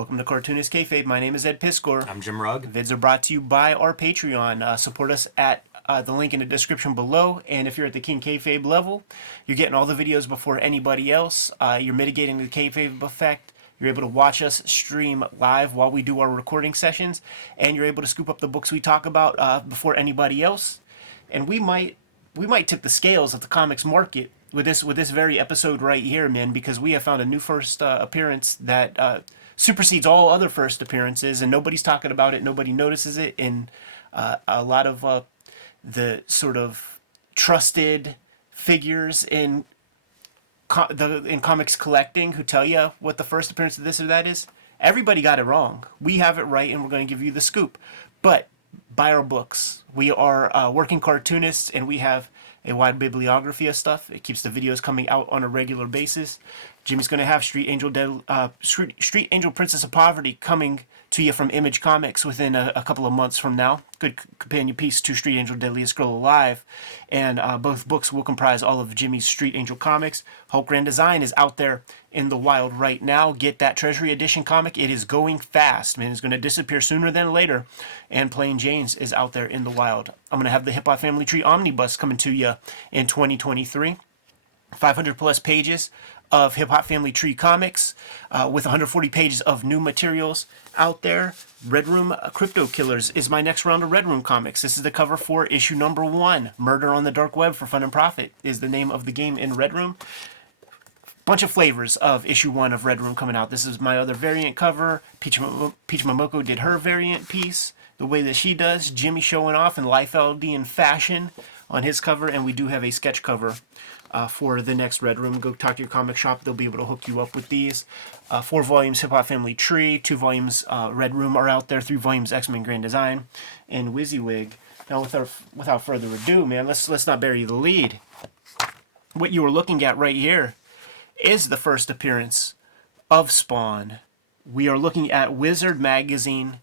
Welcome to Cartoonist Kayfabe. My name is Ed Piskor. I'm Jim Rugg. Vids are brought to you by our Patreon. Support us at the link in the description below. And if you're at the King Kayfabe level, you're getting all the videos before anybody else. You're mitigating the Kayfabe effect. You're able to watch us stream live while we do our recording sessions. And you're able to scoop up the books we talk about before anybody else. And we might tip the scales of the comics market with this very episode right here, man, because we have found a new first appearance that supersedes all other first appearances, and nobody's talking about it. Nobody notices it, and a lot of the sort of trusted figures in comics collecting who tell you what the first appearance of this or that is. Everybody got it wrong. We have it right, and we're going to give you the scoop. But buy our books. We are working cartoonists, and we have a wide bibliography of stuff. It keeps the videos coming out on a regular basis. Jimmy's going to have Street Angel Princess of Poverty coming to you from Image Comics within a couple of months from now. Good companion piece to Street Angel Deadliest Girl Alive. And both books will comprise all of Jimmy's Street Angel comics. Hulk Grand Design is out there in the wild right now. Get that Treasury Edition comic. It is going fast, man. It's going to disappear sooner than later. And Plain Jane's is out there in the wild. I'm going to have the Hip Hop Family Tree Omnibus coming to you in 2023. 500 plus pages of Hip Hop Family Tree comics with 140 pages of new materials out there. Red Room Crypto Killers is my next round of Red Room comics. This is the cover for issue number 1. Murder on the Dark Web for Fun and Profit is the name of the game in Red Room. Bunch of flavors of issue 1 of Red Room coming out. This is my other variant cover. Peach Momoko did her variant piece the way that she does. Jimmy showing off in Liefeldian fashion on his cover, and we do have a sketch cover for the next Red Room. Go talk to your comic shop. They'll be able to hook you up with these. 4 volumes Hip Hop Family Tree, 2 volumes Red Room are out there, 3 volumes X-Men Grand Design, and WYSIWYG. Now, without further ado, man, let's not bury the lead. What you were looking at right here is the first appearance of Spawn. We are looking at Wizard Magazine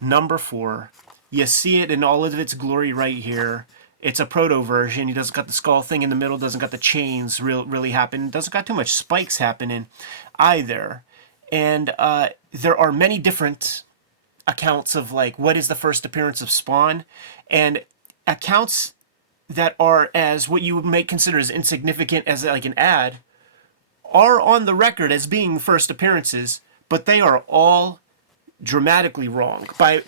number 4. You see it in all of its glory right here. It's a proto version. He doesn't got the skull thing in the middle, doesn't got the chains really happen, doesn't got too much spikes happening either. And there are many different accounts of like what is the first appearance of Spawn, and accounts that are as what you may consider as insignificant as like an ad are on the record as being first appearances, but they are all dramatically wrong by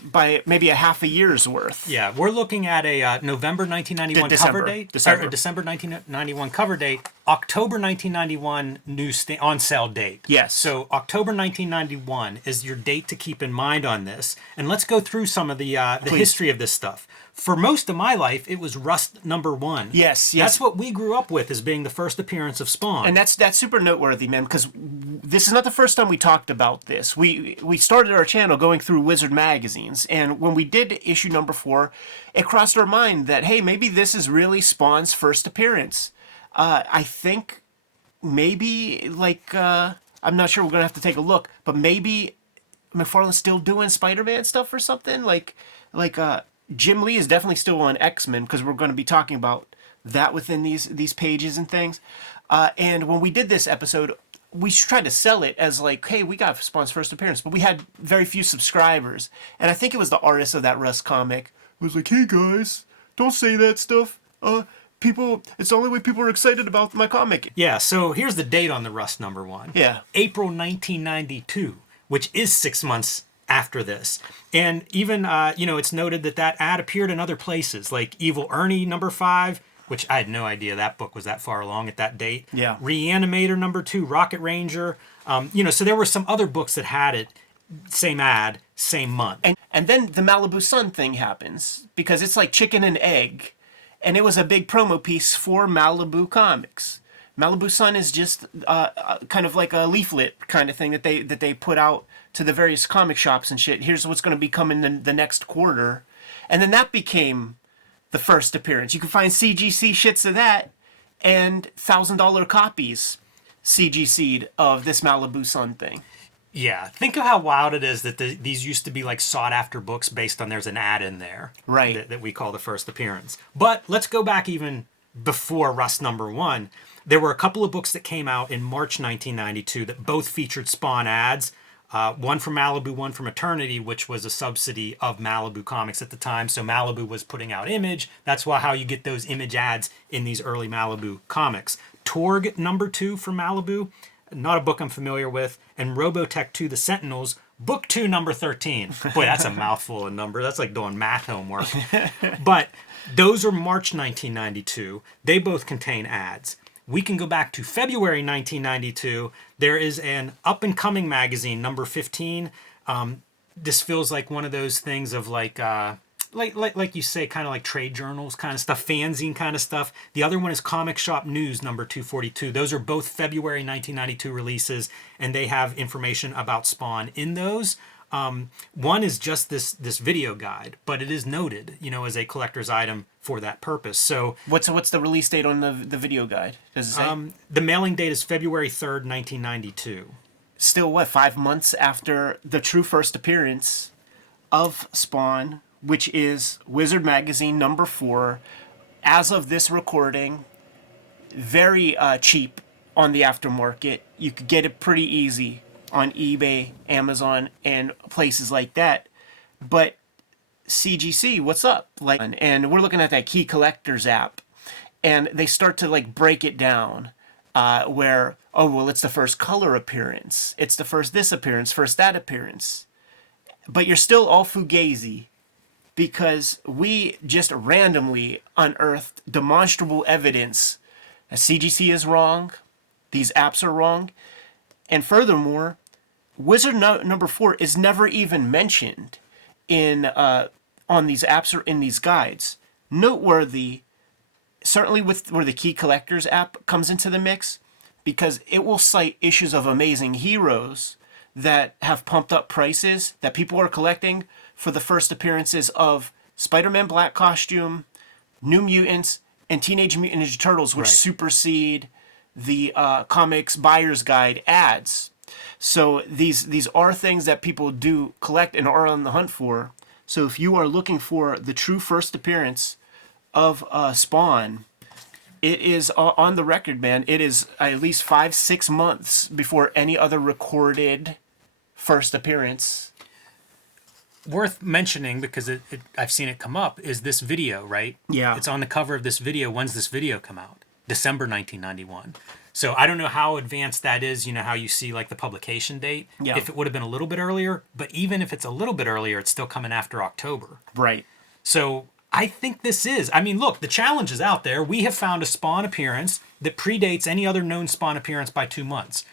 maybe a half a year's worth. Yeah, we're looking at a November 1991 cover date. December 1991 cover date. October 1991 on sale date. Yes. So October 1991 is your date to keep in mind on this. And let's go through some of the history of this stuff. For most of my life, it was Rust number 1. Yes. That's what we grew up with as being the first appearance of Spawn. And that's super noteworthy, man, because this is not the first time we talked about this. We started our channel going through Wizard magazines, and when we did issue number 4, it crossed our mind that, hey, maybe this is really Spawn's first appearance. I think maybe, like, I'm not sure, we're going to have to take a look, but maybe McFarlane's still doing Spider-Man stuff or something? Like Jim Lee is definitely still on X-Men, because we're going to be talking about that within these pages and things. And when we did this episode, we tried to sell it as like, hey, we got Spawn's first appearance, but we had very few subscribers. And I think it was the artist of that Rust comic who was like, hey guys, don't say that stuff. It's the only way people are excited about my comic. Yeah, so here's the date on the Rust number 1. Yeah. April 1992, which is 6 months after this. And even, it's noted that ad appeared in other places, like Evil Ernie number 5, which I had no idea that book was that far along at that date. Yeah. Reanimator number 2, Rocket Ranger. So there were some other books that had it, same ad, same month. And then the Malibu Sun thing happens, because it's like chicken and egg. And it was a big promo piece for Malibu Comics. Malibu Sun is just kind of like a leaflet kind of thing that they put out to the various comic shops and shit. Here's what's going to be coming in the next quarter. And then that became the first appearance. You can find CGC shits of that and $1,000 copies CGC'd of this Malibu Sun thing. Yeah, think of how wild it is that these used to be like sought-after books based on there's an ad in there. Right. That we call the first appearance. But let's go back even before Rust number 1. There were a couple of books that came out in March 1992 that both featured Spawn ads. One from Malibu, one from Eternity, which was a subsidy of Malibu Comics at the time. So Malibu was putting out Image. That's how you get those Image ads in these early Malibu comics. Torg #2 from Malibu, not a book I'm familiar with. And Robotech 2, The Sentinels, book 2, number 13. Boy, that's a mouthful of numbers. That's like doing math homework. But those are March 1992. They both contain ads. We can go back to February 1992. There is an up-and-coming magazine, number 15. This feels like one of those things of like you say, kind of like trade journals kind of stuff, fanzine kind of stuff. The other one is Comic Shop News, number 242. Those are both February 1992 releases, and they have information about Spawn in those. One is just this video guide, but it is noted, as a collector's item for that purpose. So what's the release date on the video guide? Does it say? The mailing date is February 3rd, 1992. Still, what, 5 months after the true first appearance of Spawn, which is Wizard Magazine number 4. As of this recording, very cheap on the aftermarket. You could get it pretty easy on eBay, Amazon, and places like that. But CGC, what's up? And we're looking at that Key Collectors app, and they start to break it down, where, oh well, it's the first color appearance, it's the first this appearance, first that appearance, but you're still all fugazi because we just randomly unearthed demonstrable evidence that CGC is wrong, these apps are wrong, and furthermore, Wizard number 4 is never even mentioned in on these apps or in these guides. Noteworthy, certainly with where the Key Collectors app comes into the mix, because it will cite issues of Amazing Heroes that have pumped up prices that people are collecting for the first appearances of Spider-Man Black Costume, New Mutants, and Teenage Mutant Ninja Turtles, which supersede the comics buyer's guide ads. So these are things that people do collect and are on the hunt for. So if you are looking for the true first appearance of Spawn, it is on the record, man. It is at least 5-6 months before any other recorded first appearance. Worth mentioning, because I've seen it come up, is this video, right? Yeah. It's on the cover of this video. When's this video come out? December 1991. So I don't know how advanced that is, how you see the publication date. Yeah. If it would have been a little bit earlier, but even if it's a little bit earlier, it's still coming after October. Right. So I think this is, look, the challenge is out there. We have found a Spawn appearance that predates any other known Spawn appearance by 2 months.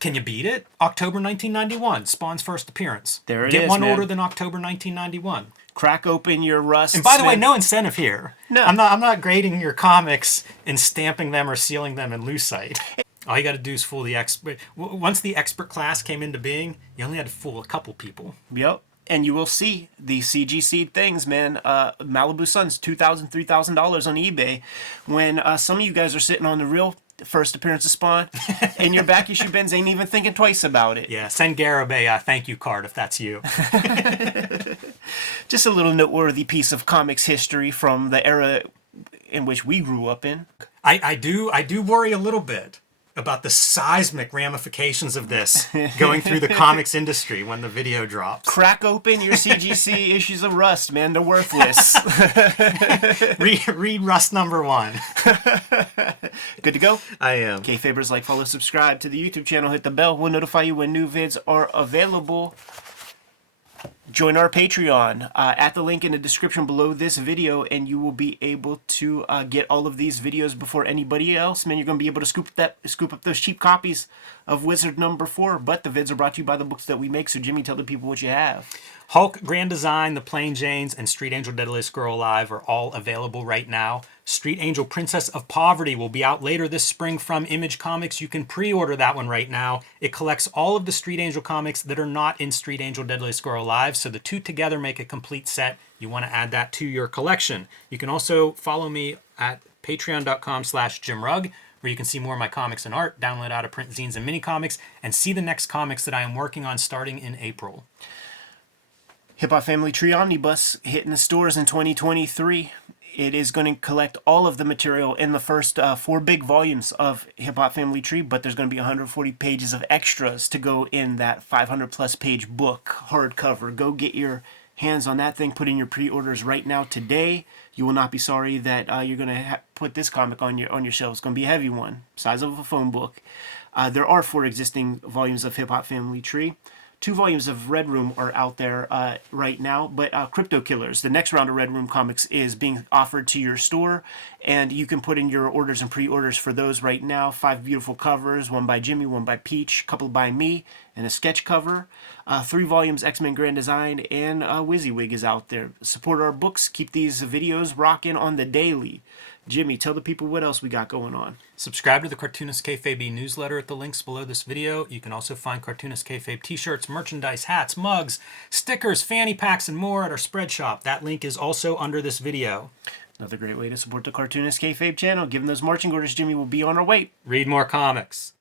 Can you beat it? October 1991, Spawn's first appearance. There it Get is, one man. older than October 1991. Crack open your Rust. And by the way, no incentive here. No. I'm not grading your comics and stamping them or sealing them in Lucite. All you got to do is fool the expert. Once the expert class came into being, you only had to fool a couple people. Yep. And you will see the CGC things, man. Malibu Sun's $2,000, $3,000 on eBay. When some of you guys are sitting on the real first appearance of Spawn, and your back issue bins ain't even thinking twice about it. Yeah, send Garib a thank you card if that's you. Just a little noteworthy piece of comics history from the era in which we grew up in. I do worry a little bit about the seismic ramifications of this going through the comics industry when the video drops. Crack open your CGC issues of Rust, man. They're worthless. read Rust number 1. Good to go? I am. Kayfabers, like, follow, subscribe to the YouTube channel. Hit the bell. We'll notify you when new vids are available. Join our Patreon at the link in the description below this video, and you will be able to get all of these videos before anybody else. Man, you're going to be able to scoop up those cheap copies of Wizard number 4, but the vids are brought to you by the books that we make, so Jimmy, tell the people what you have. Hulk, Grand Design, The Plain Janes, and Street Angel Deadliest Girl Alive are all available right now. Street Angel Princess of Poverty will be out later this spring from Image Comics. You can pre-order that one right now. It collects all of the Street Angel comics that are not in Street Angel Deadliest Girl Alive, so the two together make a complete set. You want to add that to your collection. You can also follow me at patreon.com/JimRugg, where you can see more of my comics and art, download out of print zines and mini comics, and see the next comics that I am working on starting in April. Hip Hop Family Tree Omnibus hitting the stores in 2023. It is going to collect all of the material in the first 4 big volumes of Hip Hop Family Tree, but there's going to be 140 pages of extras to go in that 500 plus page book hardcover. Go get your hands on that thing. Put in your pre-orders right now today. You will not be sorry that you're going to put this comic on your shelf. It's going to be a heavy one, size of a phone book. There are 4 existing volumes of Hip Hop Family Tree. 2 volumes of Red Room are out there right now, but Crypto Killers, the next round of Red Room comics, is being offered to your store, and you can put in your orders and pre-orders for those right now. 5 beautiful covers, one by Jimmy, one by Peach, a couple by me, and a sketch cover. 3 volumes X-Men Grand Design, and WYSIWYG is out there. Support our books. Keep these videos rocking on the daily. Jimmy, tell the people what else we got going on. Subscribe to the Cartoonist Kayfabe newsletter at the links below this video. You can also find Cartoonist Kayfabe t-shirts, merchandise, hats, mugs, stickers, fanny packs, and more at our spread shop. That link is also under this video. Another great way to support the Cartoonist Kayfabe channel. Given those marching orders, Jimmy, will be on our way. Read more comics.